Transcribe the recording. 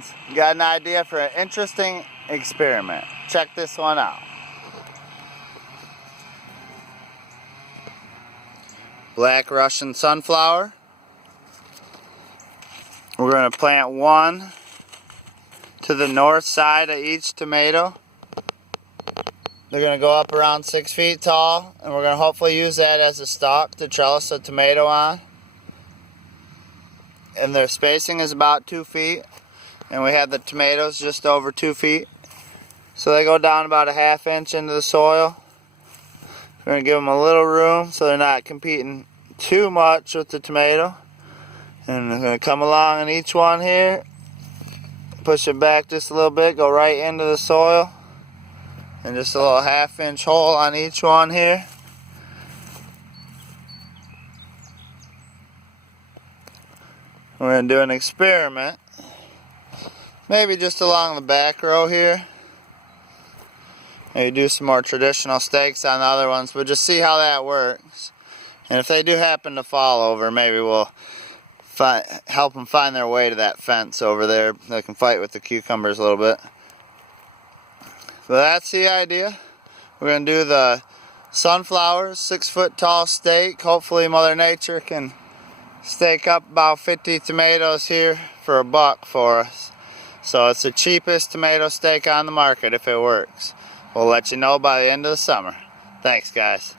fans, got an idea for an interesting experiment. Check this one out. Black Russian sunflower. We're going to plant one to the north side of each tomato. They're going to go up around 6 feet tall, and we're going to hopefully use that as a stalk to trellis a tomato on. And their spacing is about 2 feet, and we have the tomatoes just over 2 feet. So they go down about a ½ inch into the soil. We're going to give them a little room so they're not competing too much with the tomato. And they're going to come along in each one here, push it back just a little bit, go right into the soil. And just a little ½ inch hole on each one here. We're going to do an experiment. Maybe just along the back row here. Maybe do some more traditional stakes on the other ones, but just see how that works. And if they do happen to fall over, maybe we'll help them find their way to that fence over there. They can fight with the cucumbers a little bit. So that's the idea. We're going to do the sunflowers, 6 foot tall stake. Hopefully Mother Nature can stake up about 50 tomatoes here for $1 for us. So it's the cheapest tomato stake on the market if it works. We'll let you know by the end of the summer. Thanks, guys.